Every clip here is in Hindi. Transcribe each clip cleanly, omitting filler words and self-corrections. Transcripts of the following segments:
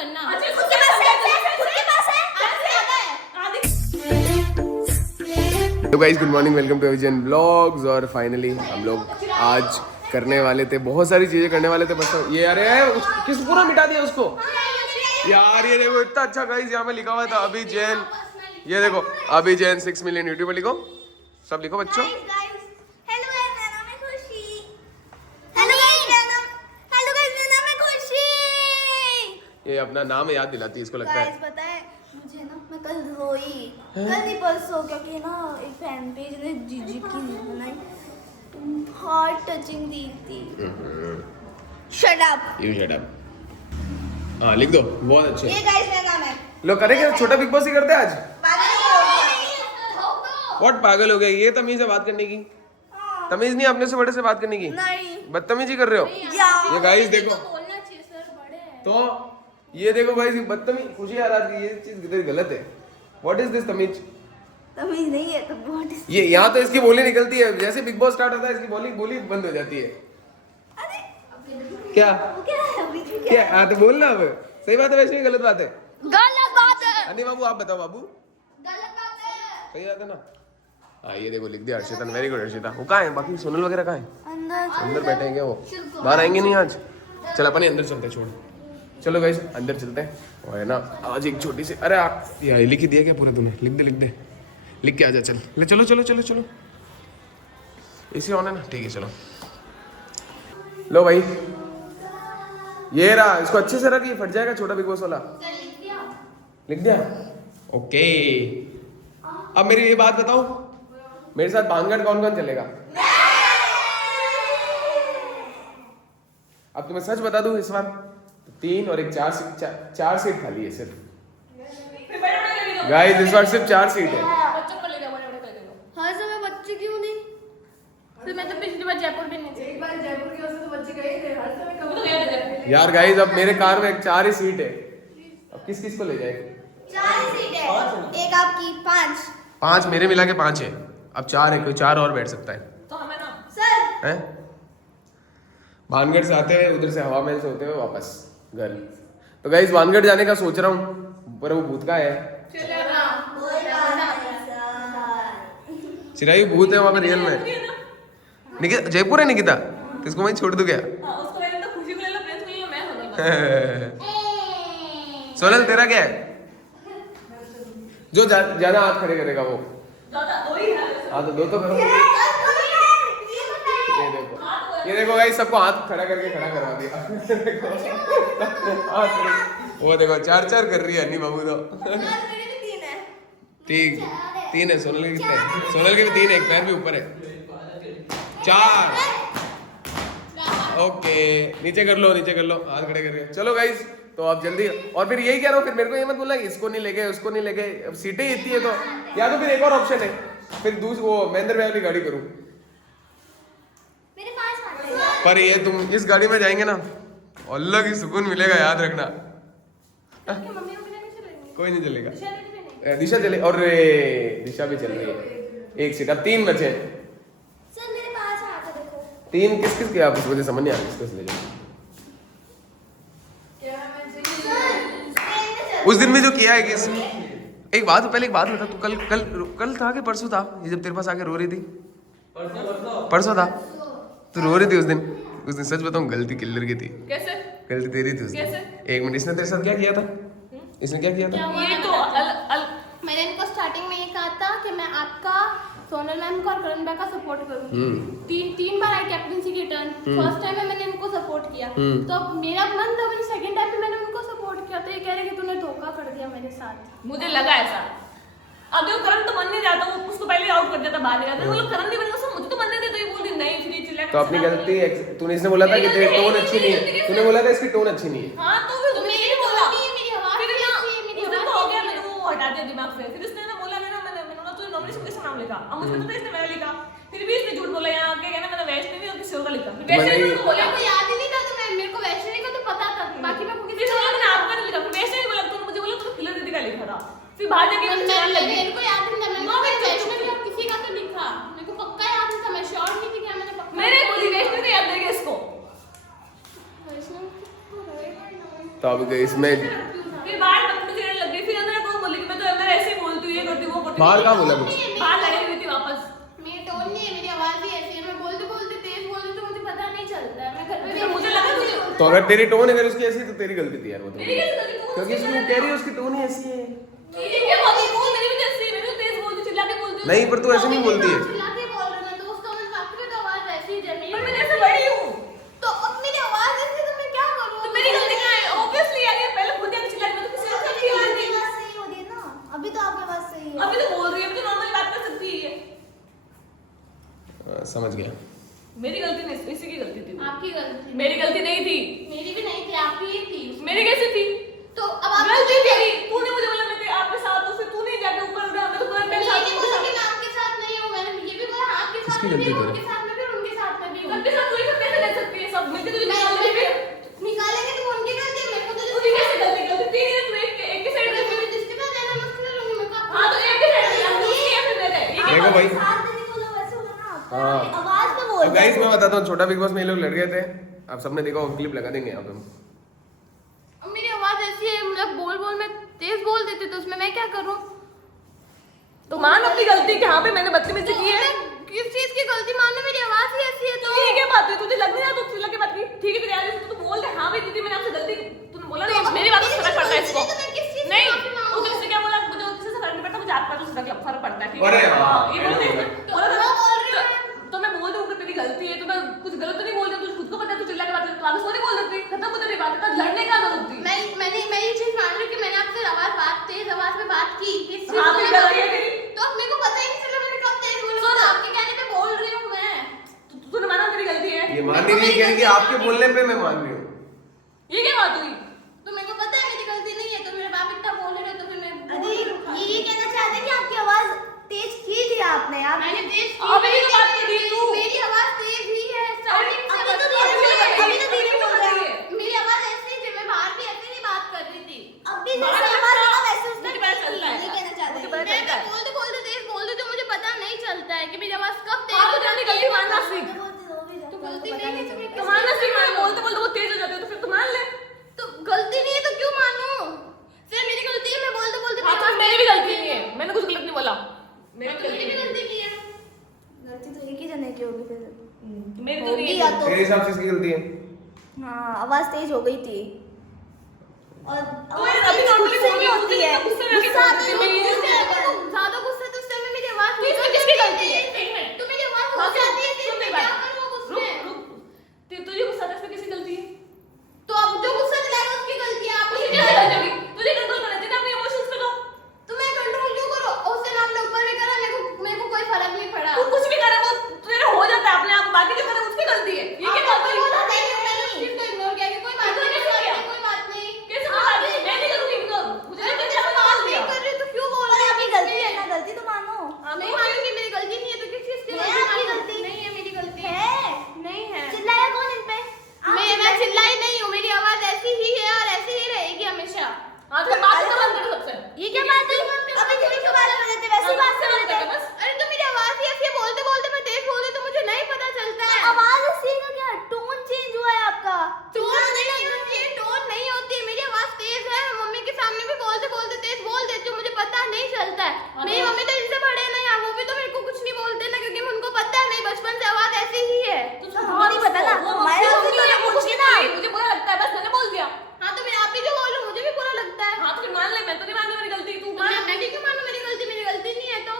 करना। तो guys good morning, welcome to Avijan blogs. और फाइनली हम लोग आज करने वाले थे, बहुत सारी चीजें करने वाले थे, बस ये यार किस पूरा मिटा दिया उसको यार। ये देखो इतना अच्छा गाइस, यहाँ पे लिखा हुआ था अभी जैन, ये देखो अभी जैन 6 मिलियन यूट्यूबर लिखो, सब लिखो बच्चों। ये अपना नाम याद दिलाती है, इसको लगता है। पता है मुझे ना, मैं कल रोई, कल नहीं परसों, क्योंकि ना एक फैन पेज ने जीजी की बनाई, हार्ट टचिंग दी थी। Shut up, you shut up. हाँ लिख दो, बहुत अच्छे। ये गाइस मेरा नाम है। लो करेंगे, छोटा बिग बॉस ही करते हैं आज। पागल व्हाट पागल हो गए, ये तमीज है बात करने की? तमीज नहीं अपने से बड़े से बात करने की? नहीं, बदतमीजी कर रहे हो ये गाइस। देखो बोलना चाहिए सर, बड़े हैं। तो ये देखो भाई, बदतमीज खुशी आ रहा है, ये चीज किधर गलत है। व्हाट इज दिस तमीज? तमीज नहीं है तो बहुत ये यहाँ तो इसकी बोली निकलती है, जैसे बिग बॉस स्टार्ट होता है इसकी बोली बंद हो जाती है। क्या क्या है अभी क्या? हाँ तो बोलना, अब सही बात है वैसे ही गलत बात है? गलत बात है, अनिल बाबू आप बताओ बाबू, गलत बात है। सही बात है ना? हाँ ये देखो लिख दिया हर्षिता, वेरी गुड हर्षिता। वो कहाँ है बाकी सोनल वगैरह कहाँ है? अंदर बैठे हैं क्या वो? बाहर आएंगे नहीं आज? चल अपन अंदर चलते हैं, छोड़। चलो गाइस अंदर चलते हैं। और है ना आज एक छोटी सी, अरे आप ये लिख ही दिया क्या पूरा तूने? लिख दे लिख के आ जा। चल ले चलो चलो चलो चलो, इसी ऑन है ना? ठीक है चलो। लो भाई ये रहा, इसको अच्छे से रख, ये फट जाएगा छोटा बिग बॉस वाला। लिख दिया ओके। अब मेरी ये बात बताओ, मेरे साथ भांगड़ कौन कौन चलेगा? अब तुम्हें सच बता दूं इस बार 3 और एक 4 सीट खाली है सिर्फ। गाइस इस बार सिर्फ 4 सीट है। बच्चों को ले जाओ, बड़े-बड़े कर दो। हर समय बच्चे क्यों नहीं? फिर मैं तो पिछली बार जयपुर भी नहीं थी। एक बार जयपुर की वजह से तो बच्चे गए थे, हर समय वो तो गया था जयपुर। यार गाइस अब मेरे कार में 4 ही सीट है, अब किस किस को ले जाए? 4 सीट है, एक आपकी 5। 5 मेरे मिला के 5 है, अब 4 है, कोई 4 और बैठ सकता है। तो हमें ना सर हैं? भानगढ़ से आते हैं, उधर से हवा महल से होते हुए वापस घर। तो गाइस भानगढ़ जाने का सोच रहा हूँ, पर वो भूत का है। चलेगा। चिरायु भूत है वहाँ पे रियल में। निकिता जयपुर है निकिता, तो इसको वहीं छोड़ दूं क्या? हां उसको ले लो, खुशी को ले लो, प्रिंस को ले लो, मैं हो गई। सोनल तेरा क्या है? जो ज्यादा हाथ खड़े करेगा वो। दादा वही है। हाँ तो 2 तो करो। ये देखो गाइस, सबको हाथ खड़ा करके खड़ा करवा दिया। वो देखो 4 कर रही है अन्नी बाबू तो। ठीक 3 है, सोनल के कितने हैं? सोनल के भी 3 है, एक पैर भी ऊपर है। 4 ओके, नीचे कर लो हाथ खड़े करके। चलो गाइस तो आप जल्दी, और फिर यही कह रहा हूँ, फिर मेरे को ये मत बोलना इसको नहीं ले गए उसको नहीं ले गए, अब सीटें ही इतनी है तो, या तो फिर एक और ऑप्शन है, फिर वो महेंद्र भाई वाली गाड़ी करूँ। पर ये तुम इस गाड़ी में जाएंगे ना, अलग ही सुकून मिलेगा, याद रखना। मम्मी को नहीं चलेंगे। कोई नहीं चलेगा। दिशा दीदी भी नहीं। दिशा चले, और दिशा भी चल रही है। एक सीट, अब 3 बचे। सर मेरे पास आके देखो। 3 किस किस के? आप मुझे समझ नहीं आ रहा किस ले जाओ। उस दिन में जो किया है कि एक बात बता, तू कल था कि परसों था ये जब तेरे पास आके रो रही थी? परसों था। तू रो रही थी उस दिन सच बताऊं गलती किल्लर की थी। कैसे? गलती तेरी थी उस दिन। कैसे? 1 मिनट, इसने तेरे साथ क्या किया था? इसने क्या किया था? ये तो मैंने इनको स्टार्टिंग में ये कहा था कि मैं आपका सोनल मैम का और करण भाई का सपोर्ट करूंगी। 3 बार आई कैप्टनसी की टर्न। फर्स्ट टाइम में मैंने इनको सपोर्ट किया, तो मेरा मन था, मुझे सेकंड टाइम पे मैंने उनको सपोर्ट किया, तो ये कह रहे कि तूने धोखा कर दिया मेरे साथ। मुझे लगा ऐसा। अब देखो करण तो मन नहीं जाता, वो उसको पहले आउट कर देता, बाहर निकालता। वो लोग करण नहीं बनेगा, मुझे तो मन नहीं देता, ये बोलती नहीं, फिर चिल्ला। तो अपनी गलती तूने, इसने बोला था कि तेरी टोन अच्छी नहीं है, तूने बोला था इसकी टोन अच्छी नहीं है। हां तो फिर तो मेरी बोला, मेरी आवाज फिर भी ना अच्छी है, मेरी उस दिन आवाज तो हो गया, भी मैंने वो हटा दिया दिमाग से। फिर उसने ना बोला, मैंने बोला तू नॉमिनेशन किसका नाम लिखा? अब मुझे पता है इसने मेरा लिखा, फिर भी इसने झूठ बोला, यहाँ आके कहना मैंने वैष्णवी और किसी और का लिखा। फिर वैष्णवी को बोला, मेरे को याद ही नहीं था, तो मेरे को वैष्णवी का तो पता था, बाकी मैं फिर बोला मैंने आपका नहीं लिखा। फिर वैष्णवी बोला, तूने मुझे बोला तू किलर दीदी का लिखा था। फिर बाहर जाके मुझे चलाने लगी। मेरे को याद नहीं था, मैंने वैष्णवी और किसी का तो लिखा, मेरे को पक्का याद नहीं था, मैं श्योर नहीं थी कि मैंने पक्का। मैंने बोली वैष्णवी को याद देगा इसको। वैष्णवी तो अब इसमें बाहर कहाँ बोला कुछ? बाहर लड़ी हुई थी वापस। मेरी टोन नहीं है, मेरी आवाज ही ऐसी है। मैं बोलते बोलते तेज बोलती तो मुझे पता नहीं चलता है। मैं घर पे फिर मुझे लगा मुझे तो अगर तेरी टोन अगर उसकी ऐसी तो तेरी गलती थी यार वो तो। मेरी कैसे गलती? तू क्योंकि उसकी कह रही है उसकी टोन ही ऐसी है। मेरी क्या बात है? वो मेरी भी जैसी है, मैं भी तेज बोलती चिल्ला के बोलती हूँ। नहीं पर तू ऐसे नहीं बोलती है। चिल्ला के बोल रही हूँ, तो उसका मतलब आपकी भी तो आवाज वैसी ही है। पर मैं जैसे बड़ी हूँ। तो अब मेरी आवाज ऐसी तो मैं क्या करूँ? तो मेरी गलती क्या है? ऑब्वियसली यार ये पहले खुद ही आके चिल्ला के, मैं तो किसी और से नहीं बोलती। आपकी बात सही हो रही है ना, अभी तो आपकी बात सही है। अभी तो बोल रही है, अभी तो नॉर्मल बात कर सकती है। समझ गया। मेरी गलती नहीं, इसी की गलती थी। आपकी गलती। मेरी गलती नहीं थी। मेरी भी नहीं थी, आपकी ही थी। मेरी कैसे थी? तो अब आप गलती तेरी। तूने मुझे बोला मैं तेरे आपके साथ हूँ, फिर तूने जाके ऊपर उड़ा, मैं तो पूरा मेरे साथ ये हूँ। बोला कि मैं आपके साथ नहीं हूँ, मैंने ये भी बोला आपके साथ किसकी में भी गलती हूँ, तेरी? उनके साथ में भी और उनके साथ में भी हूँ। उनके साथ कोई सब कैसे रह सकती है? सब मिलके तुझे निकाल मैं देंगे। निकालेंगे तो उनकी गलती है, मेरे को तो तुझे कैसे गलती? गलती तेरी है, तू एक के साइड मैं में। जिसके साथ रहना मस्त कर लूंगी, मेरे को हाँ तो एक के साइड में तू उसकी या फिर मेरे? ये क्या देखो बात है? भाई। साथ देने को लोग वैसे होगा ना, हाँ। आवाज पे बोल अब गाइस मैं बताता हूँ, छोटा बिग बॉस में ये लोग लड़ गए थे। आप सबने देखा होगा, क्लिप लगा देंगे आप हम। अब मेरी आवाज ऐसी है, मतलब बोल बोल में तेज बोल देते तो उसमें मैं क्या करूँ? तो मान अपनी गलती कि हाँ पे मैंने बदतमीजी की है। किस चीज की गलती मानो, मेरी आवाज ही ऐसी है तो तो ये क्या बात है? तुझे लग नहीं रहा तू चिल्ला के बात की? ठीक है तेरी आवाज़ से तू बोल दे, हाँ भाई दीदी मैंने आपसे गलती की। तूने बोला तो नहीं, अब मेरी बात से फर्क पड़ता है इसको। तो मैं किस चीज की नहीं, माफी मांगूं? तू किससे क्या बोला? मुझे वो किसी से फर्क नहीं पड़ता, मुझे आपका तो फर्क पड़ता है। ठीक अरे है? हाँ, ये बोल दे। तो बोला मैं बोल रही तो- हूँ। तो मैं बोल दूँ कि तेरी गलती है, तो मैं कुछ गलत तो नहीं बोल रही हूँ, तुझे खुद को पता है तू चिल्ला के बात कर, तू आगे सॉरी बोल देती, खत्म हो जाती बात, तो लड़ने का जरूरत थी। मैं ये चीज मान रही हूँ कि मैंने आपसे तेज आवाज में बात की। इस चीज हाँ, को फिर मैं गलती है बोल- तेरी। तो अब मेरे को पता ही नहीं चला मैंने कब तेज बोला, सुन। तो आपके कहने पे बोल रही हूँ मैं। तूने माना मेरी गलती है? ये मान नहीं रही, कह रही कि आपके बोलने पे मैं मान रही हूँ। ये क्या बात हुई? तो मेरे को पता है मेरी गलती नहीं है, तो मेरे बाप इतना बोल रहे तो फिर मैं बोल अरे रही हूँ। ये कहना चाहते हैं कि आपकी आवाज तेज की थी आपने, आप मैंने तेज की, अभी तो बात कर रही है तू। मेरी आवाज तेज ही है स्टार्टिंग से। अभी तो बस- धीरे बोल रही है, अभी तो धीरे क्यों बोल कर रही रही है। है? मेरी आवाज ऐसी थी, मैं बाहर भी ऐसे ही बात कर रही थी। अभी बात जैसे करता- आवाज होगा वैसे उसने मुझे पता की, चलता है। ये कहना चाहते मुझे हैं। पता चलता है। बोलते बोलते तेज बोल देती हूँ, मुझे पता नहीं चलता है कि मेरी आवाज कब तेज हाँ, हो तो जाती अपनी है। गलती मानना सीख। तो गलती नहीं है तो मैं तो मानना सीख, मैं बोलते बोलते वो तेज हो जाते हो तो फिर तो मान ले। तो गलती नहीं है तो क्यों मानूं? फिर मेरी गलती है, मैं बोलते बोलते हाँ, तो मेरी भी गलती नहीं है, मैंने कुछ गलत नहीं बोला। मेरी भी मेरी भी गलती की है। गलती तो एक ही जने की होगी फिर। मेरी तो होगी नहीं या है। तो तेरे हिसाब से इसकी गलती है। हाँ, आवाज तेज हो गई थी। और तो ये अभी normally गुस्से बोल में रही होती है, गुस्से में आके गुस्सा बोल आता देती है, है, मेरी गुस्से ये आता है। ज्यादा गुस्सा तो उस टाइम में मेरी आवाज तो इसमें किसकी गलती है? एक मिनट। तो मेरी आवाज हाँ, हो जाती है, फिर सुन मैं मेरी क्या बात। करूं रुक, उसमें? रुक। तुझे गुस्सा आता है, इसमें किसकी गलती है? तो अब जो गुस्सा दिलाएगा उसकी गलती है। आप तुझे मुझे कैसे क्या गलती होगी? तुझे कंट्रोल करना चाहिए ना अपने इमोशंस पे तो। तो मैं कंट्रोल क्यों करूं? उस दिन आपने ऊपर भी करा, मेरे को कोई फर्क नहीं पड़ा। तू कुछ भी करे वो तेरा हो जाता है अपने आप, बाकी जो करे उसकी गलती है। ये क्या बात हुई? बोला नहीं, मैंने उस चीज को इग्नोर किया कि कोई बात इग्नोर नहीं, कैसे किया? कोई बात नहीं। कैसे कोई बात नहीं? मैं नहीं करूंगी इग्नोर। मुझे मैं नहीं जब पता, बात मान नहीं लिया। कर रही तो क्यों बोल और रही हो? आपकी गलती है ना, गलती तो मानो। हाँ, नहीं तो मानूंगी, मेरी गलती नहीं है तो किस चीज की है गलती आपकी मानूं? गलती। नहीं है मेरी गलती। है, नहीं है। चिल्लाया कौन इन पे? आप मैं चिल्लाए। चिल्लाई नहीं हूँ, मेरी आवाज ऐसी ही है और ऐसी ही रहेगी हमेशा। हाँ, तो बात तो बंद करो सबसे। ये क्या बात है? अभी थोड़ी तो बात कर रहे थे, वैसे बात कर रहे थे। बस। अरे तो मेरी आवाज ही ऐसी है, बोलते बोलते मैं तेज बोल रही तो मुझे नहीं पता चलता है। आवाज ऐसी का क्या? टोन चेंज हुआ है आपका। टोन नहीं होती है, टोन नहीं होती है। मेरी आवाज तेज है, मैं मम्मी के सामने भी बोलते बोलते तेज बोल देती हूँ, मुझे पता नहीं चलता है। मेरी मम्मी तो इनसे बड़े ना यार, वो भी तो मेरे को कुछ नहीं बोलते ना, क्योंकि उनको पता है मेरी बचपन से आवाज ऐसी ही है। तो तो हमें नहीं पता ना, हमारे से तो ये पूछिए ना। मुझे बुरा लगता है, बस मैंने बोल दिया। हाँ तो मैं आप भी जो बोल रहे हो मुझे भी बुरा लगता है। हाँ, तो फिर मान ले, मैं तो नहीं मानती मेरी गलती, तू मान। मैं भी क्यों मानूं मेरी गलती नहीं है तो?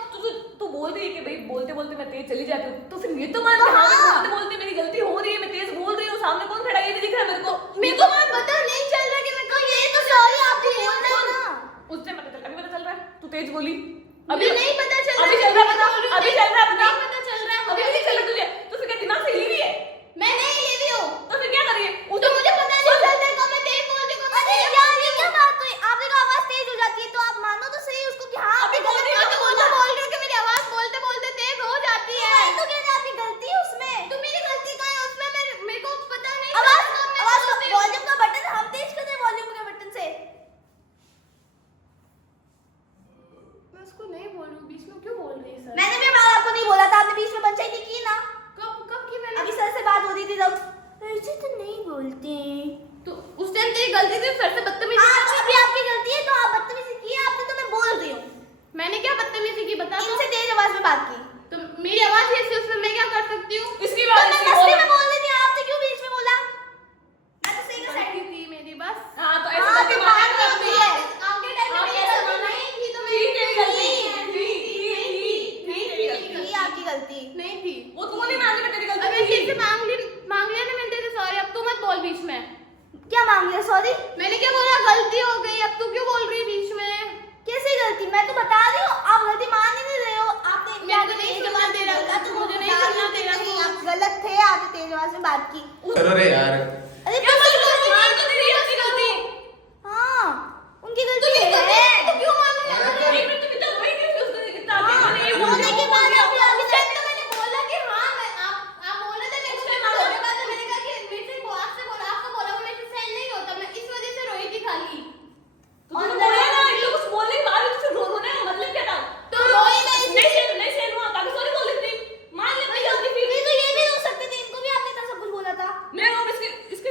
तू बोल रही है कि भाई बोलते बोलते मैं तेज चली जाती हूँ, तो फिर ये तो मान ले, हाँ, बोलते बोलते मेरी गलती हो रही है, मैं तेज बोल रही हूँ, सामने कौन खड़ा है ये नहीं दिख रहा मेरे को। मेरे को पता नहीं चल रहा कि मैं कब ये तो सॉरी आपको बोलना है ना। उस टाइम पता चल, अभी पता चल रहा है तू तेज बोली। अभी नहीं पता चल रहा। अभी चल रहा है पता, अभी चल रहा है पता, नहीं पता चल रहा है अभी नहीं चल रहा तुझे, तो फिर क्या दिमाग से हिली हुई है? मैं नहीं ले रही हूँ। तो फिर क्या करिए? तो मुझे पता नहीं चलता है कब मैं तेज बोल रही हूँ, कब मैं अरे तेज यार, बोल ये रही क्या हूँ। बात हुई? आपने कहा आवाज तेज हो जाती है, तो आप मानो तो सही उसको कि हाँ अभी आपने बोल गलत रही बात हो, तो बोला। बोल रही हूँ कि मेरी आवाज बोलते बोलते तेज हो जाती है। मैं तो कहते आपकी गलती है उसमें। तो मेरी गलती कहाँ है उसमें? मेरे को पता नहीं आवाज चलता कब मैं आवाज बोलती हूँ। वॉल्यूम का बटन हम तेज करते हैं, वॉल्यूम के बटन से। मैं उसको नहीं बोल रही हूँ, बीच में क्यों बोल रही है सर? मैंने भी आपको नहीं बोला था, आपने बीच में पंचायती की ना। कब की मैंने? अभी सर से बात हो रही थी तब। ऐसे तो नहीं बोलते। तो उस टाइम तेरी गलती थी, सर से बदतमीजी हाँ, की। अभी आपकी गलती है, तो आप बदतमीजी की है आपने, तो मैं बोल रही हूँ। मैंने क्या बदतमीजी की बता इनसे तेज आवाज में बात की। तो मेरी आवाज ऐसी उसमें मैं क्या कर सकती हूँ? इसकी तो बात मैं इसकी मस्ती बोल। में बोल रही थी, आपने क्यों बीच में बोला? मैं तो सही का साइड गलती थी मेरी बस। हाँ तो हाँ, ऐसे करके तो बात बात करती करती है। है। आपके टाइम में आप मेरी ऐसा गलती माना नहीं थी तो थी तेरी गलती। थी आपकी गलती। नहीं थी। वो तू नहीं मानती मैं तेरी अब गलती मैं थी। तेरे से मांग लिया ना मैंने तेरे से सॉरी, अब तू मत बोल बीच में। क्या मांग लिया? सॉरी मैंने क्या बोला? गलती हो गई, अब तू क्यों बोल रही है बीच में? कैसी गलती? मैं तो बता रही हूँ, आप गलती मान ही नहीं रहे हो। आपने मेरे को नहीं सुनना तेरा, तो मुझे नहीं बता सुनना रही तेरा हूँ कि कुछ। आप गलत थे, आपने तेज आवाज में बात की। चलो रे यार, अरे क्या कैसे मतलब गलती? मान तो तेरी अपनी गलती। हाँ, उनकी गलती है। तो क्यों मानू यार? एक मिनट तो कितना वही confused है, कितना आगे हाँ, मैंने ये बोल बोलने दिया, के वो बाद बोल दिया। आप आगे उस टाइम तो मैंने बोला कि हाँ मैं आप बोल रहे थे नेक्स्ट टाइम बोलने के बाद तो मैंने कहा कि मेरे से आपसे बोला, आपको बोला वो मेरे से सहन नहीं होता, मैं इस वजह से रोई थी खाली। तो तूने बोला ना, ये कुछ बोलने के बाद भी तुझे रोने का मतलब क्या था? तो रोई नहीं थी। नहीं सहन हुआ, ताकि sorry बोल देती। मान ले अपनी गलती फिर। फिर तो ये भी हो सकते थे, इनको भी आपने इतना सब कुछ बोला था। मैं अब इसके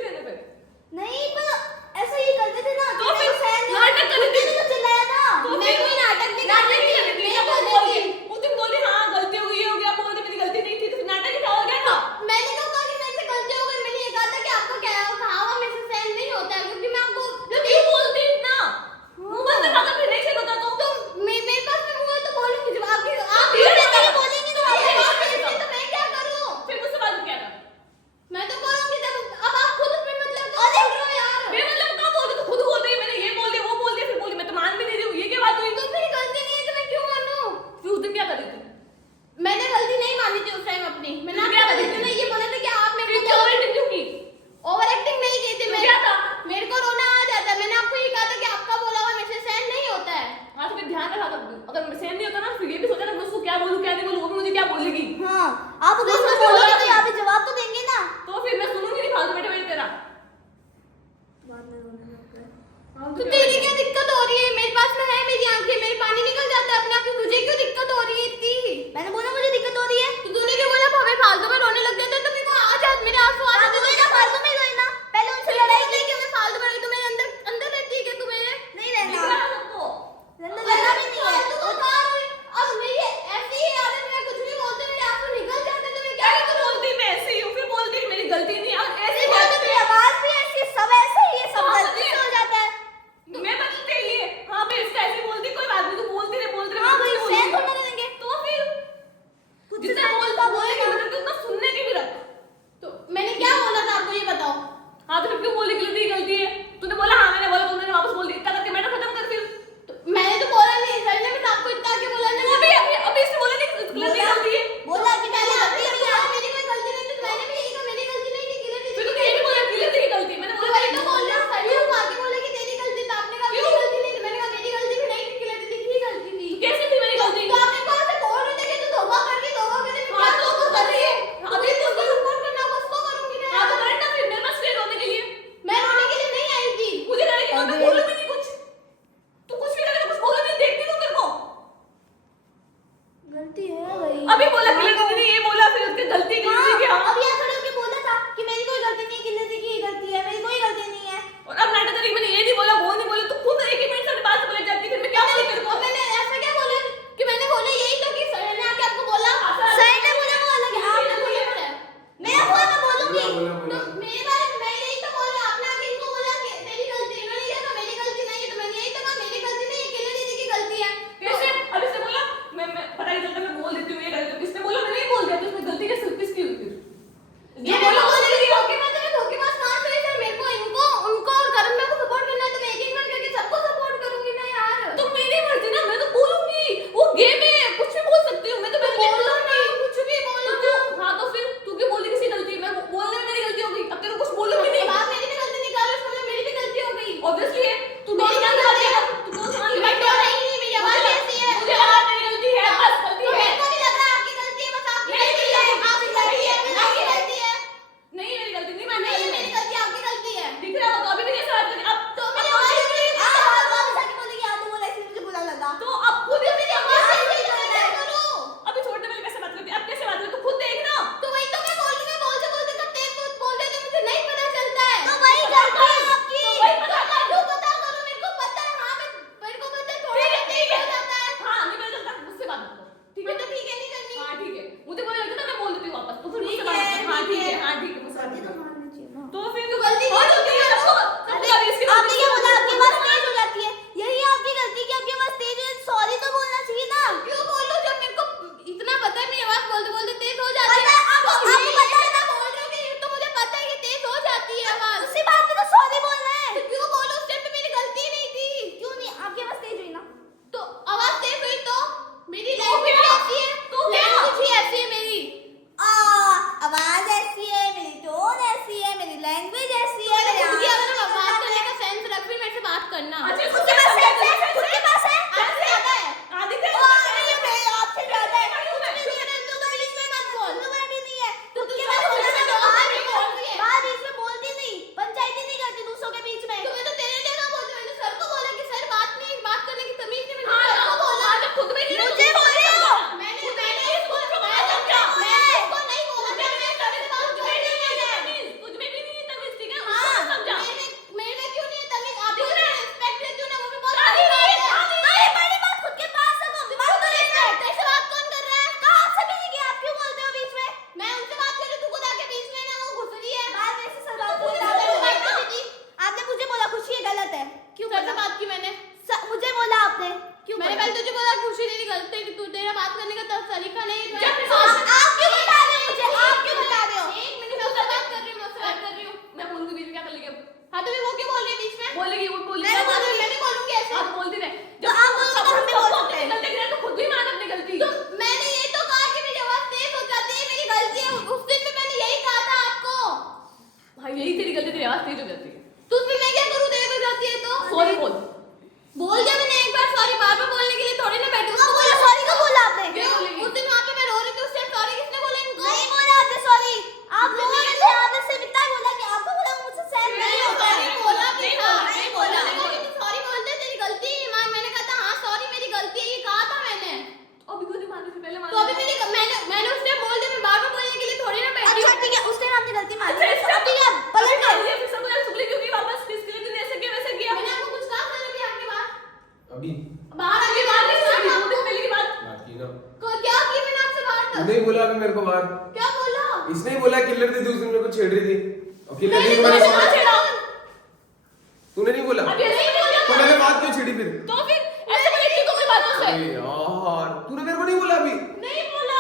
करना। अच्छा, उसके पास सेंस है, उसके पास है, आपसे ज्यादा है। आदि ओ, नहीं है, मैं आपसे ज्यादा है। कुछ भी नहीं है, तुम तो बीच में मत बोल। तुम्हें भी नहीं है, उसके पास होता है ना, बाहर बीच में बोलती नहीं, पंचायती नहीं करती दूसरों के बीच में। तुम्हें तो तेरे लिए ना बोलते, मैंने सर को बोला कि सर बात करने की तमीज नहीं, मैंने सर को बोला। जब खुद में नहीं मुझे बोल रहे हो। मैंने इसको नहीं बोला, मैंने कुछ में भी नहीं है तमीज, ठीक है? हाँ, समझा? मेरे क्यों नहीं है तमीज? आप जो रिस्पेक्ट देती हो ना, वो भी बहुत अरे, बड़ी बात है। अरे बड़ी बात खुद के पास रखो, दिमाग तो respect। ऐसे बात कौन कर रहा है? कहाँ से मिलेगी, आप क्यों बोलते हो बीच में? मैं उनसे बात कर रही हूँ, तू खुद आके बीच में ना वो घुस रही है। बात ऐसे सर बात खुद बोलते से हो। बात कर रही थी। आपने मुझे बोला खुशी ये गलत है, क्यों सर से बात की मैंने? मुझे बोला आपने, क्यों मैंने बोला? पहले तुझे बोला खुशी तेरी गलती है, तू तेरा बात करने का तरीका नहीं है। आप क्यों बता रहे हो मुझे, आप क्यों बता रहे हो? एक मिनट मैं उससे बात कर रही हूँ, उससे बात कर रही हूँ। मैं बोलूंगी बीच में, क्या कर लेगी अब? हाँ तो वो क्यों बोल रही है बीच में? बोलेगी, वो बोलेगी। मैं बोलूंगी, मैं भी बोलूंगी ऐसे। आप बोलती रहे। तो आप बोलोगे तो हम भी बोल सकते हैं। गलती करें तो खुद भी मान अपनी गलती। तो मैंने ये तो कहा कि मेरी आवाज तेज हो जाती है, मेरी गलती है। उस दिन भी मैंने यही कहा था आपको। भाई यही तेरी गलती, तेरी आवाज तेज हो जाती है। तो फिर मैं क्या करूँ, तेरे को जाती है तो? सॉरी बोल। बोल दिया मैंने एक बार, सॉरी बार बार बोलने के लिए थोड़ी ना बैठी हूँ। बोला सॉरी को बोला आपने? क्यों? उस दिन वहाँ पे मैं रो रही थी, उस टाइम सॉरी किसने बोला इनको? नहीं बोला आपने सॉरी, आप रो रहे थे, आपने सिर्फ इतना ही बोला कि आपको बोला मुझसे सहन नहीं होता है। मैंने बोला भी नहीं था, बोला, नहीं बोला। सॉरी बोल दे, तेरी गलती है ईमान। मैंने कहा था हाँ सॉरी मेरी गलती है, ये कहा था मैंने। अभी क्यों नहीं मानी थी? पहले तो अभी मैंने उस टाइम बोल दिया, मैं बार बार बोलने के लिए थोड़ी ना बैठी अच्छा हूँ। ठीक है, उस टाइम आपने गलती मानी, अच्छा, इसका- ठीक है पलट गए। फिर सबको यार चुगली क्यों की वापस? किसके लिए तूने ऐसे किया, वैसे किया? मैंने आपको कुछ कहा था अभी आपके बाद? अभी बाहर आके बात नहीं दो सुना दिन पहले की बात। बात की ना, क्या की मैंने आपसे बात? तूने ही बोला अभी मेरे को बाहर, क्या बोला? इसने ही बोला किलर थी, उस दिन मेरे को छेड़ रही थी, और किलर थी मैंने मैंने तो सुना। छेड़ा। तूने नहीं बोला अभी ऐसे ही बोला। तो मैंने बात क्यों छेड़ी फिर? तो फिर ऐसे बोले क्यों कोई बात उससे? अरे यार तूने मेरे को नहीं बोला अभी। नहीं बोला।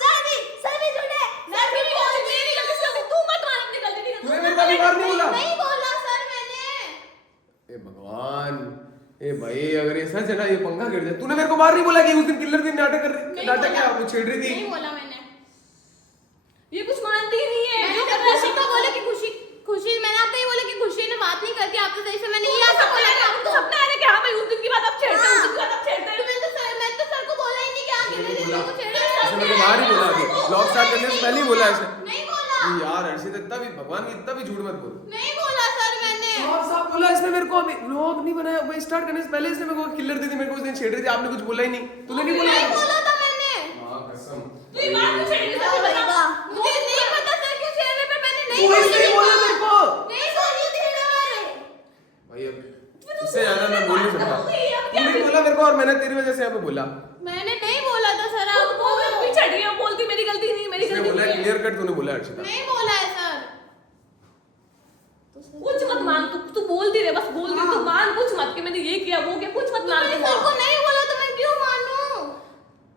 सर भी झूठे। मैं भी नहीं बोली, मेरी गलती से होगी। तू मत मान अपनी गलती, ठीक है? तूने मेरे को अभी बार नहीं बोला। नहीं बोला सर मैंने। ए भगवान, ए भाई अगर ये सच है ना, ये पंखा गिर जाए। तूने मेरे को बाहर नहीं बोला कि उस दिन किलर थी, नाटक कर रही, नहीं नाटक बोला। क्या वो छेड़ रही थी? नहीं बोला मैंने। ये कुछ मानती ही नहीं है। मैंने जो तो कर रहा है खुशी सब को तो बोला कि खुशी मैंने आपको ये बोला कि खुशी ने बात नहीं करती आपसे सही से। मैंने ये तू ऐसा सबको बोला लगा, था आपको आपको। सपना है ना कि हाँ भाई उस दिन की बात आप छेड़ते हो, उस दिन की बात आप छेड़ते तो हो। मैं तो सर को बोला ही नहीं कि आगे मैंने मेरे बोला। को छेड़े। ऐसे मेरे को बाहर ही बोला अभी, ब्लॉग स्टार्ट करने से पहले ही बोला ऐसे। नहीं बोला। ए यार अर्षित, इतना भी भगवान की इतना भी झूठ मत बोल। नहीं बोला सर मैंने। साफ साफ बोला इसने मेरे को, अभी व्लॉग नहीं बनाया, मैं स्टार्ट करने से पहले इसने मेरे को किलर दी थी, मेरे को उस दिन छेड़ रही थी, आपने कुछ बोला ही नहीं। तूने नहीं बोला? नहीं बोला था मैंने। हां कसम। तू ये बात क्यों छेड़ी? सच बता। मुझे नहीं पता सर क्यों छेड़ रहे, पर मैंने तू नहीं इसने बोला मेरे को। नहीं सर ये छेड़ा मैंने। भाई अब इससे ज्यादा मैं बोल नहीं सकता। तूने बोला मेरे को और मैंने तेरी वजह से यहाँ पे बोला। मैंने नहीं बोला था सर वो आपको। भी छेड़ रही है, बोलती मेरी गलती नहीं है, मेरी इसने गलती बोला नहीं है। क्लियर कट, तूने बोला अर्षिता। नहीं बोला है सर। कुछ मत मान, तू बोलती रहे, बस बोलती रहे। तू मान कुछ मत कि मैंने ये किया वो किया, कुछ मत मान। मैंने सर को नहीं बोला तो मैं क्यों मानूं?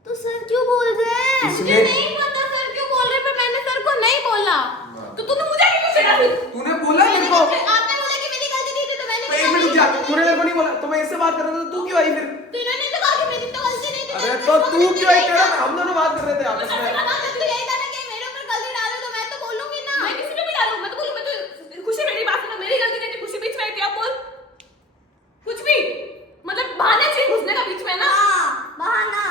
तो सर क्यों बोल रहे हैं? मुझे इसने नहीं पता सर क्यों बोल रहे, पर मैंने सर को नहीं बोला। तो तूने मुझे क्यों छेड़ा फिर? तूने बोला मेरे को। आपने बोला कि मेरी गलती नहीं थी, तो मैंने एक मिनट जा, तूने मेरे को नहीं बोला, तो मैं इससे बात कर रहा था, तो तू क्यों आई फिर? तो इन्होंने तो कहा कि मेरी तो गलती नहीं थी। अरे तो तू क्यों आई? तेरा हम दोनों बात कर रहे थे आपस में। तो यही था ना कि मेरे ऊपर गलती डालो, तो मैं तो बोलूंगी ना। मैं किसी पे भी डालूं, मैं तो बोलूं, मैं तो खुशी मेरी बात सुनो, मेरी गलती नहीं थी, खुशी बीच में आई थी, अब बोल कुछ भी। मतलब बहाने चाहिए घुसने का बीच में ना। हाँ, बहाना।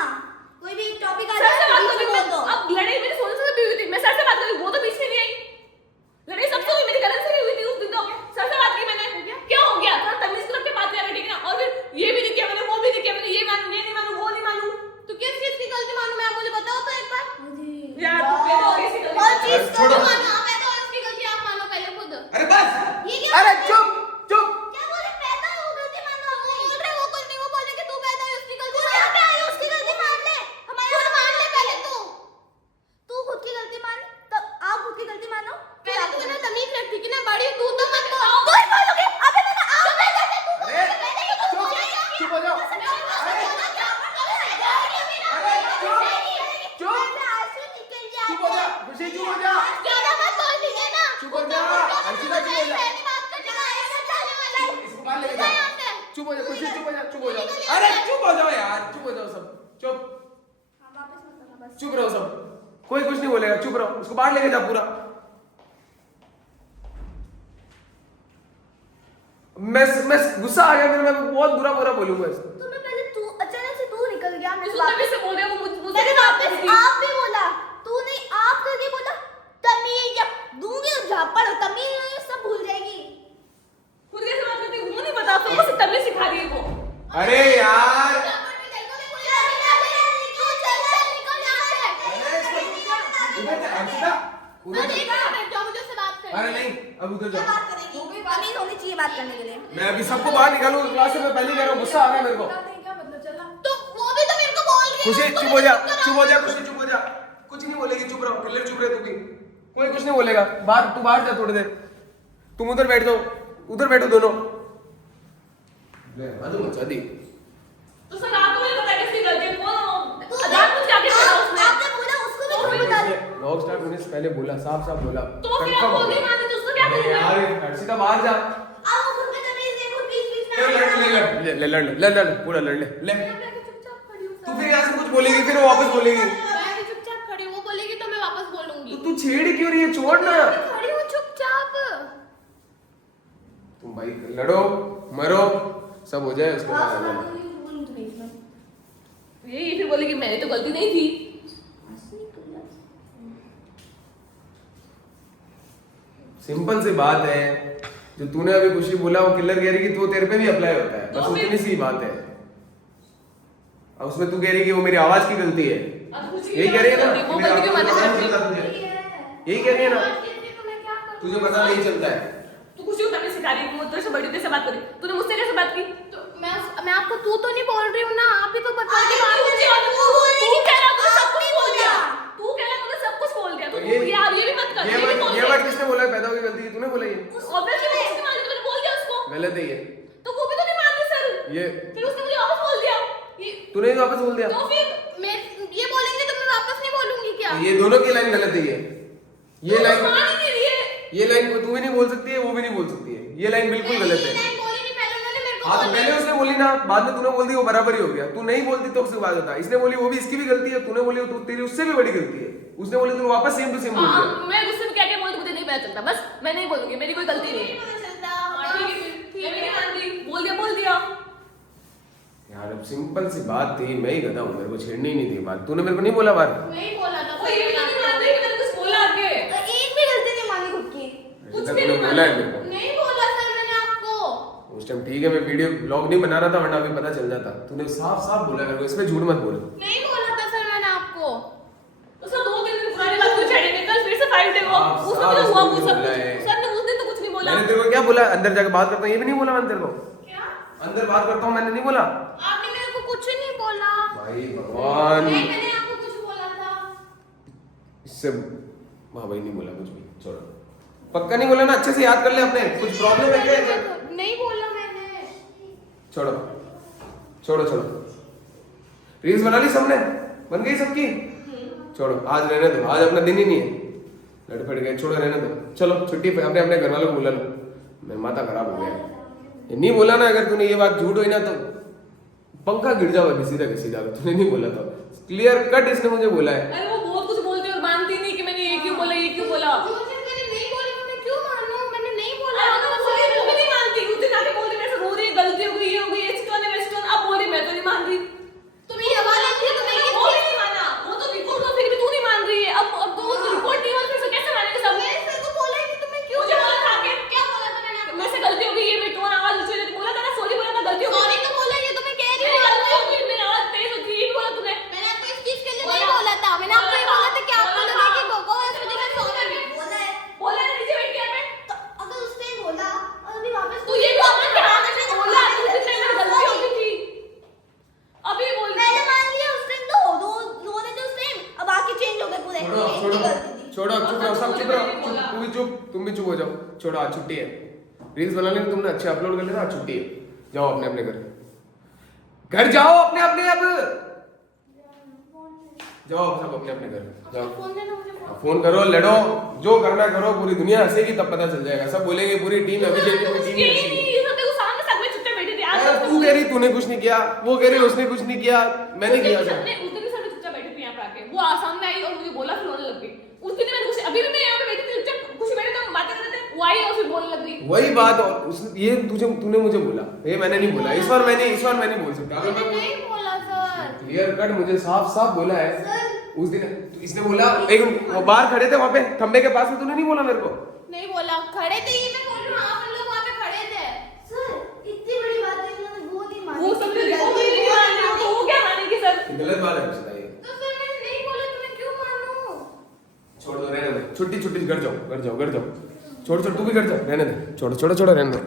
कोई भी टॉपिक आ सर से बात बीच में करी, बोल दो। अब लड़ाई मेरी सोनू से भी हुई थी, मैं सर से बात करी, वो तो बीच में नहीं आई। लड़ाई सबसे हुई, मेरी करण से भी हुई थी उस दिन। तो सर से बात की मैंने, क्या हो गया? थोड़ा तमीज से रख के बात किया, ठीक है ना? और फिर ये भी नहीं किया मैंने, वो भी नहीं किया मैंने, ये मानूं, ये नहीं मानूं, वो नहीं मानूं। तो किस चीज की गलती मानूं मैं? आप मुझे बताओ तो एक बार। यार तू पैदा हो कैसी गलती? हर चीज को छोड़ो। मानो आप पैदा हो, उसकी गलती आप मानो पहले खुद। अरे बस, ये क्या? अरे चुप चुप। क्या बोले? पैदा हो गलती मानो वो बोल रहे वो कुछ नहीं, वो बोले कि तू पैदा हुई, उसकी गलती उसकी मान। क्या है? उसकी गलती मान ले। हमारे खुद मान ले पहले तू। तू खुद की गलती मान, तब आप खुद की गलती मानो। पहले तू ना तमीज रखती कि ना बड़ी तू तो मत बोल। तू ही बोलोगे। अबे मैंने आप पैदा किया, तू अरे मैंने क्यों तुम चुप, बोला? चुप हो जाओ। अरे चुप, चुप हो जा, खुशी चुप हो जा, ज्यादा मत बोल दीजिए ना। चुप हो जा, अर्षिता चुप हो जा। पहली बात कर इसको बाहर लेके जा। चुप हो जा, खुशी चुप हो जा, चुप हो जा। अरे चुप हो जाओ यार, चुप हो जाओ सब, चुप, चुप रहो सब, कोई कुछ नहीं बोलेगा, चुप रहो, उसको बाहर लेके जा पूरा। मैं गुस्सा आ गया, फिर मैं बहुत बुरा बोलूंगा इसको। तो मैं पहले तू अचानक से तू निकल गया, मैं तू तभी से बोल रहे हो मुझे मैंने वापस आप भी बोला, तूने आप करके बोला, तमीज जब दूंगी तो झापड़ तमीज सब भूल जाएगी। खुद कैसे बात करती हूँ नहीं पता, तो बस तभी सिखा रही है वो। अरे यार अरे नहीं, अब उधर जाओ। तमीज होनी चाहिए बात करने के लिए। मैं अभी सबको बाहर निकालूं क्लास से, मैं पहले कह रहा हूँ, गुस्सा आ रहा है मेरे को। तो वो भी तो मेरे को बोल रही है। खुशी चुप हो जा, चुप हो जा, खुशी चुप हो जा, कुछ नहीं बोलेगी, चुप रहो, किलर चुप रहे तू भी, कोई कुछ नहीं बोलेगा। बाहर तू बाहर जा थोड़ी देर, तुम उधर बैठ जाओ, उधर बैठो दोनों। मचा दी तो सर आपको मुझे पता है किसकी गलती है, कौन आजाद मुझे आगे पड़ा उसने। आपने बोला उसको भी तो बता दे। व्लॉग स्टार्ट होने से पहले बोला, साफ बोला। तो फिर आप बोल नहीं माने तो उसको क्या करेंगे? यार हर्षिता बाहर जा, आओ खुद में तमीज देखो, बीच में लड़ पूरा लड़ ले। तू फिर यहाँ से कुछ बोलेगी, फिर वो वापस बोलेगी। मैं भी चुपचाप खड़ी हूँ, वो बोलेगी तो मैं वापस बोलूंगी। तू छेड़ क्यों रही है, छोड़ ना। खड़ी हूँ चुपचाप। तुम भाई लड़ो मरो सब हो जाए, उसके बाद आ जाना। यही फिर बोलेगी मैंने तो गलती नहीं थी। सिंपल सी बात है, जो तूने अभी खुशी बोला वो किलर कह रही कि तो तेरे पे भी अप्लाई होता है, बस तो फिर- उतनी सी बात है। अब उसमें तू कह रही कि वो मेरी आवाज की गलती है, यही कह रही है ना, वो कि मेरी गलती क्यों मानने आवाज से नहीं चलता तुझे, यही कह रही है ना, तुझे पता नहीं चलता है। तू कुछ तभी सिखा रही है, वो तेरे से बड़ी तेरे से बात करी, तूने मुझसे कैसे बात की? तो मैं आपको तू तो नहीं बोल रही हूँ ना, आप ही तो बता के बात तू कर रही हो। तू कह रहा तूने सब कुछ बोल दिया, तू कह रहा तूने सब कुछ बोल दिया, तू ये भी मत कर, ये भी बोल ये दिया। बात किसने बोला है, पैदा हुई गलती है, तूने बोला ये? ऑब्वियसली मैं इसके मालूम मैंने बोल दिया उसको, गलत है ये, तो वो भी तो नहीं मान रही सर। ये फिर उसने मुझे वापस बोल दिया। तूने वापस बोल दिया, तो फिर मैं ये बोलेंगे तो मैं वापस नहीं बोलूंगी क्या? ये दोनों की लाइन गलत है। ये तू लाइन, मान ही नहीं रही है। ये लाइन तू भी नहीं बोल सकती है, वो भी नहीं बोल सकती है, ये लाइन बिल्कुल गलत है। हाँ तो पहले उसने बोली ना, बाद में तूने बोल दी, वो बराबर ही हो गया। तू नहीं बोलती तो उसके बाद होता, इसने बोली वो भी इसकी भी गलती है, तूने बोली तो तेरी उससे भी बड़ी गलती है, उसने बोली तू वापस सेम टू सेम बोल दिया। मैं गुस्से में क्या बोलती मुझे नहीं पता चलता, बस मैं नहीं बोलूंगी, मेरी कोई गलती नहीं है। ठीक है मैं नहीं मान रही, बोल दिया। यार अब सिंपल सी बात थी, मैं ही गधा हूँ, मेरे को छेड़नी ही नहीं थी बात, तूने मेरे को नहीं बोला बात। नहीं बोला था। वो ये भी तो नहीं मान रही कि मैंने कुछ बोला आगे। एक भी गलती नहीं मानी खुद की। कुछ ऐसा भी तूने नहीं बोला है मेरे को नहीं बोला सर मैंने आपको। उस टाइम, ठीक है मैं वीडियो ब्लॉग नहीं बना रहा था, वरना अभी पता चल जाता। तूने साफ बोला मेरे को, इसमें झूठ मत बोल। नहीं बोला था सर मैंने आपको। तो सर 2 दिन पुरानी बात क्यों छेड़ेंगे, कल फिर से फाइट है वो, आप उस साफ दिन हुआ वो उसको सब बोला कुछ। है। सर ने उस दिन तो कुछ नहीं बोला। मैंने तेरे को क्या बोला, अंदर जाकर बात करता हूँ, ये भी नहीं बोला मैंने तेरे को, क्या? अंदर बात करता हूँ मैंने नहीं बोला। आपने मेरे को कुछ नहीं बोला। भाई भगवान, नहीं मैंने आपको कुछ बोला था। इससे हाँ भाई नहीं बोला कुछ भी, छोड़ो, पक्का नहीं बोला ना, अच्छे से याद कर ले अपने, कुछ प्रॉब्लम है क्या? नहीं बोला मैंने। छोड़ो छोड़ो छोड़ो, रील्स बना ली सबने, बन गई सबकी, छोड़ो आज रहने दो, आज अपना दिन ही नहीं है, लड़फड़ गए, छोड़ो रहने दो, चलो छुट्टी पे अपने अपने घर वालों को बुला लो। मैं माथा खराब हो गया, ये नहीं बोला ना, अगर तूने ये बात झूठ हुई ना तो पंखा गिर जाओ अभी सीधा के सीधा, तूने नहीं बोला तो क्लियर कट इसने मुझे बोला है। अरे वो बहुत कुछ बोलती है और मानती नहीं कि मैंने ये क्यों बोला, ये क्यों बोला। जो चीज मैंने नहीं बोली वो मैं क्यों मानूं? मैंने नहीं बोला। अरे वो बोली वो भी नहीं मानती, उस दिन आके बोल रही मेरे से रो रही है, गलती हो गई, ये हो गई, ये स्टोन है वेस्टर्न, अब बोल रही मैं तो नहीं मान रही। तुम ये वाला थी तो मैं ये वो भी नहीं माना, वो तो रिपोर्ट हुआ फिर भी तू नहीं मान रही है। अब तो रिपोर्ट नहीं हुआ फिर से कैसे मानेंगे सब? मैंने सर को बोला कि तुम्हें क्यों मुझे बोला था कि क्या बोला था मैंने आपको? मेरे से गलती हो गई, ये मेरी टोन आवाज ऊंची होती, बोला था ना सॉरी, बोला था गलती हो गई। सॉरी तो बोला, ये तो मैं कह रही मेरी हूँ। गलती हो गई, मेरी आवाज तेज होती है, ये बोला तूने। मैंने आपको इस चीज के लिए नहीं बोला था। मैंने आपको ये बोला था कि आपको लगा कि गोगो है मुझे मैं सॉरी बोला है बोला है नीचे बैठ के मैं, तो अगर उसने बोला और अभी वापस तू ये भी अपने ध्यान से बोला, तू जिस टाइम मेरी गलती हो गई थी अभी बोल। मैंने मान लिया उस टाइम, तो दो ने तो उस टाइम, अब आके चेंज हो गए पूरे। छोड़ो एक छोड़ो ही गलती थी। छोड़ो, चुप रहो सब, चुप रहो, चुप, तू भी चुप, तुम भी चुप हो जाओ, छोड़ो आज छुट्टी है, रील्स बना लेना तुमने, अच्छे अपलोड कर लेना, आज छुट्टी है, जाओ अपने अपने घर जाओ, अपने अपने, अब जाओ सब अपने अपने घर जाओ, फोन देना मुझे फोन। फोन करो, लड़ो, जो करना करो, पूरी दुनिया हंसेगी तब पता चल जाएगा, सब बोलेंगे पूरी टीम अभिषेक की पूरी टीम ये हंसेगी। नहीं, ये सब तेरे सामने सब में चुपचाप बैठी थी। आज अरे तू कह रही तूने कुछ नहीं किया, वो कह रही उसने कुछ नहीं किया, मैंने किया था। उस दिन भी सब चुपचाप बैठी थी यहाँ पे आके, वो सामने आई और मुझे बोला, फिर रोने लग गई। उस दिन मैंने कुछ, अभी भी मैं यहाँ पे बैठी थी चुपचाप, कुछ बैठे तो हम बातें कर रहे थे, वो आई और फिर बोलने लग गई। वही बात, ये तूने मुझे बोला, ये मैंने नहीं बोला। इस बार मैं नहीं बोल सकता। अगर मैंने मैं नहीं बोला सर। क्लियर कट मुझे साफ बोला है उस दिन। इसने बोला एक वो बाहर खड़े थे वहां पे खंबे के पास में, तूने नहीं बोला मेरे को? नहीं बोला, खड़े थे ये मैं बोल रही हूँ, आप लोग वहाँ पे खड़े थे। सर इतनी बड़ी बात है, इन्होंने वो नहीं मानी। वो सब नहीं मानी, तो वो क्या मानेगी सर? गलत बात है अर्शिता ये। तो सर मैंने नहीं बोला तो मैं क्यों मानूं? छोड़ दो, रहने दे। छुट्टी घर जाओ। छोड़ तू भी घर जाओ, रहने दे। छोड़ो रहने दे।